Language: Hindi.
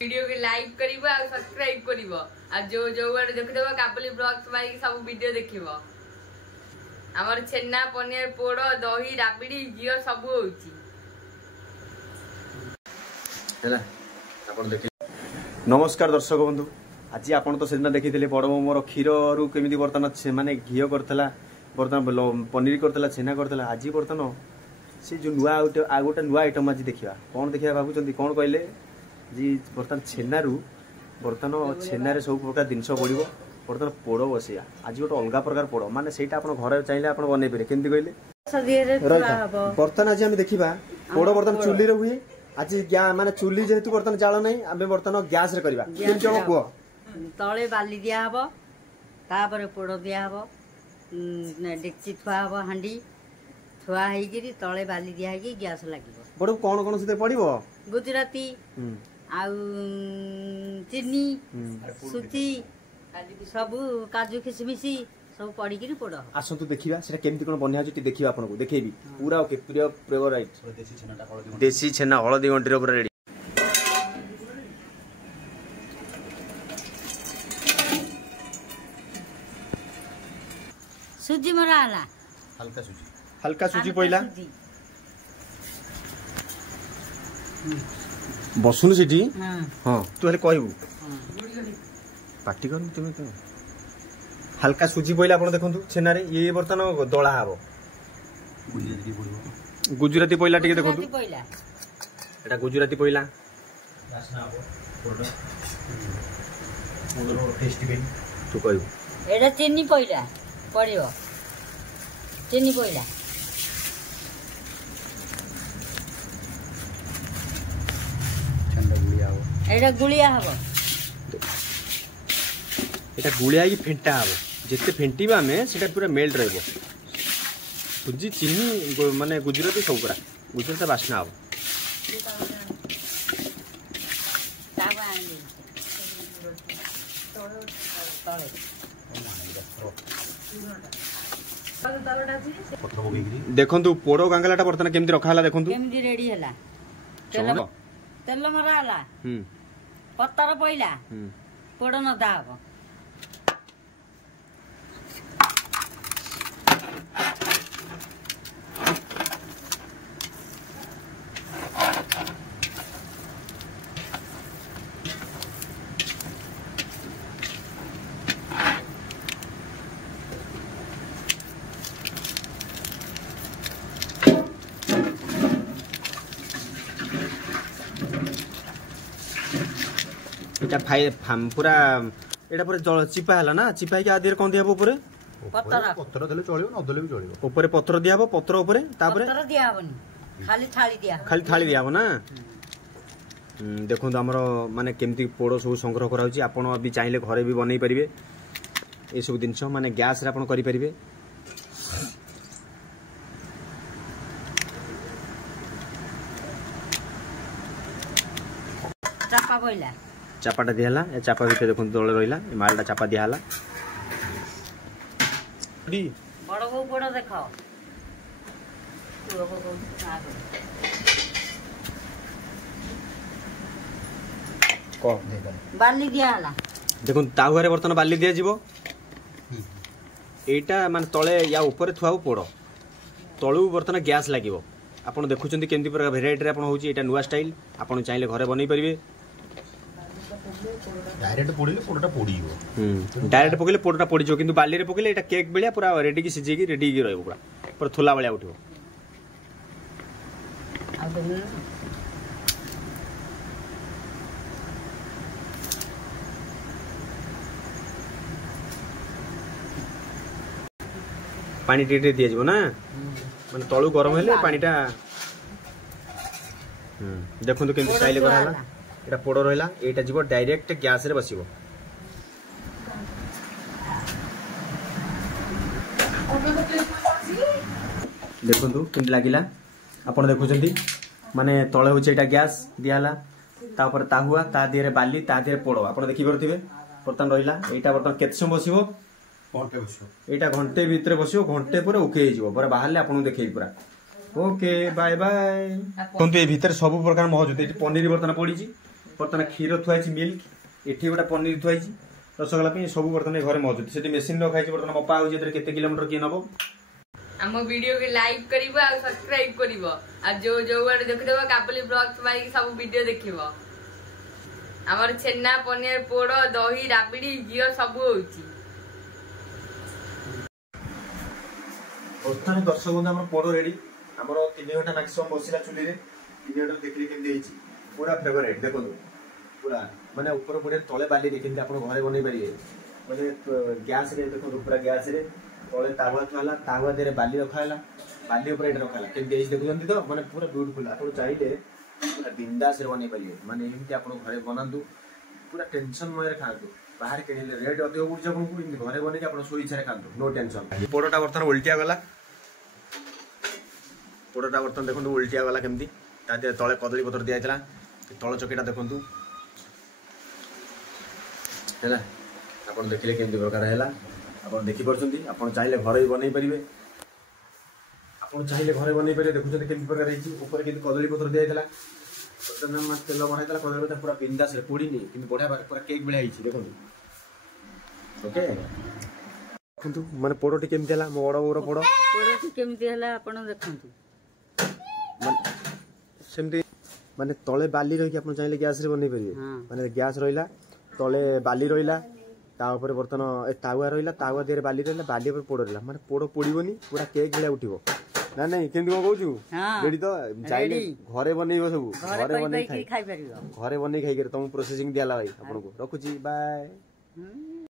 वीडियो के लाइक करिवो आ सब्सक्राइब करिवो आ जो जो वाले देखिदबो काबुली ब्लॉग्स मारी सब वीडियो देखिवो। हमर छेना पनीर पोड़ दही राबड़ी घियो सब होउची हैला आपण देखि। नमस्कार दर्शक बंधु, आज आपण तो सेदिन देखिथिले बड़ मोर क्षीर रु केमिति बर्तन से माने घियो करथला, बर्तन पनीर करथला, छेना करथला। आज बर्तन से जो नुआ आ गोटे नुआ आइटम आज देखिबा। कोन देखिबा भाबुचंती कोन कहले जी बर्तन छेनारू बर्तन छेनारे सब प्रकार जिनस पड़ो बर्तन पोड़ बसिया। आज गोटे अलग प्रकार पोड़ माने सेटा आपण घर चाहिए आपण बनै पारे केमती कहले बर्तन। आज हम देखिबा पोड़ बर्तन चुली रे हुए। आज माने चुली जेहेतु बर्तन जाल नहीं आमे बर्तन गैस रे करबा। केमती हम को तळे बाली दिया हबो, तापर पोड़ दिया हबो, डेक्ची थुआ हबो, हांडी थुआ हेगिरी तळे बाली दिया हेगी गैस लागिबो। बड़ कोन से पड़िबो गुजराती आउ चीनी सुची सबू काजू किशमिश सब पड़ी कि पोड़। आसतु देखिबा सेटा केमती कोन बनिया जति देखिबा आपन को देखेबी पूरा ओके पूरा फेवरेट देसी छेना हळदी गंटी रे पूरा रेडी। सुजी मरा हला हल्का सुजी पइला बसुन सीटी। हां तू हेले कहबू पार्टी कर तुम हल्का सुजी पइला आपण देखंतु छेना रे ये बर्तन दळा हबो। गुजराती पइला टिके देखंतु एटा गुजराती पइला वासना हबो पोडा मोर टेस्टी बे तू कहबू एटा चीनी पइला पड़ियो चीनी पइला एटा गुलिया हबो। एटा गुलिया की फेंटा हबो जेते फेंटीबा में सेटा पूरा मेल्ट रहबो। सुजी चीनी माने गुजराती सब पूरा गुजराती वासना हबो। देखंतु पोड़ो गांगलाटा बर्तन केमती रखा हला देखंतु केमती रेडी हला। तेल मरा हला पत्तर पइला पोड़ नदा हबो। एटा पूरा एटा पूरा चिपा हला ना चिपा के आदि कोन दियाबो ऊपर पत्थर देले चलियो न देले भी चलियो। ऊपर पत्थर दियाबो पत्थर ऊपर तापर पत्थर दियाबोनी खाली थाली दियाबो ना। देखंतु हमरो माने केमती पोड़ो सब संग्रह करा होची। आपण अभी चाहिले घरे भी बनै परिबे ए सब दिनस माने गैस रे आपण करि परिबे। चापा पइला चापाटा दिहला ए चापा भीतर देखुन तळे रहिला ए मालटा चापा दिहला डी बड़ गो पोड़ देखाओ को बाली दिया हला। देखुन ताहुआ रे बर्तन बाली दिया जीवो। एटा माने तळे या ऊपर थुआउ पोड़ तळु बर्तन गैस लागिवो। आपण देखुचंती केमती प्रकार वेराइटी रे आपण होची। एटा नुवा स्टाइल आपण चाहिले घरे बनै परिबे। डायरेक्ट पोड़िले पोड़टा पोड़ियो डायरेक्ट पकले पोड़टा पोड़िजो किंतु बाली रे पकले एटा केक बेलिया पूरा रेडी की सिजे की रेडी की रहबो पूरा पर थोला बलिया उठिबो। पानी टिटे दिया जबो ना माने तळु गरम हेले पानीटा देखंतु केमती स्टाइल करा हला। एटा पोड़ रहिला एटा जीवो डायरेक्ट गैस रे बसिबो। देखंतु केमती लागिला आपण देखुचंती माने तळे होचे एटा गैस दियाला तापर ताहुआ ता दिरे बाली ता दिरे पोड़ आपण देखि परथिबे। बर्तन रहिला एटा बर्तन केत सम बसिबो घंटे बसिबो। एटा घंटे भीतर बसिबो घंटे पर ओके हिजिबो पर बाहरले आपण देखै पूरा ओके बाय बाय। कोन पे भीतर सब प्रकार मौजूद है। पनीर बर्तन पड़ी बर्तमान क्षीर थुआई मिल्क एठी गोटे पनीर थुआई रसगोला सब बर्तमान घर मौजूद से मेसीन रखाई बर्तमान मपा हो केते किलोमीटर किए नब आम वीडियो के लाइक करिवो आ सब्सक्राइब करिवो आ जो आड़े देखिदेव काबुली ब्लॉग्स मारी सब वीडियो देखिवो हमर छेना पनीर पोड़ दही राबिड़ी घी सब होउची बर्तमान दर्शक बंधु आम पोड़ रेडी आम 3 घंटा मैक्सिमम बसिला चुली 3 घंटा देखिए केमती पूरा फेवरेट देखो पूरा माने ऊपर पड़े तले बाली केमती आप घरे बन पारे मैंने गैस रे देखो पूरा गैस रे तले तावा थला तावा देरे बाली रखाला बाली ऊपर एटा रखाला केमती देखुଛନ୍ତି तो माने पूरा ब्यूटीफुल आप चाहिए पूरा बिंदास रे बनै पारे माने एमती आप घरे बनातु पूरा टेंशन मय रे खातु बाहर किणिले रेट अधिक पड़छ आपन को एमती घरे बनै के आप सोई इच्छा रे खातु नो टेंशन पोड़ोटा बर्तन उल्टिया गला पोड़ोटा बर्तन देखो उल्टिया गला केमती तले कदली पत्र दिया तल चकीटा देखु है आप देखिले केमती प्रकार है आप देखिपुर आप चाहिए घर भी बनई पारे आप चाहिए घर बनई पारे देखुं केमती प्रकार ऊपर कि कदली पत्र दिया तेल बना कदली पत्र पूरा बिंदास पोड़ी कि बढ़िया पूरा केक भाया देखो ओके देखु माने पोड़टी केमती है मो बड़ बोर पोड़ पोड़टी केमती है आपण देखंतु सेमती माने तले बाली रही आप चाहिए गैस रे बनई पारे माने गैस रहिला तले बाली रहिला ता ऊपर बर्तन ए तावा रहिला तावा देरे बाली रहिला बाली ऊपर पोड़ रहिला माने पोड़ पोड़ीबनी पूरा केक भलिया उठिबो ना नहीं केमती को कहूछु रेडी तो चाहिए घरे बनईबो सब घरे बनई खाई परिबो घरे बनई खाई कर तुम प्रोसेसिंग दियाला भाई आपन को रखुची बाय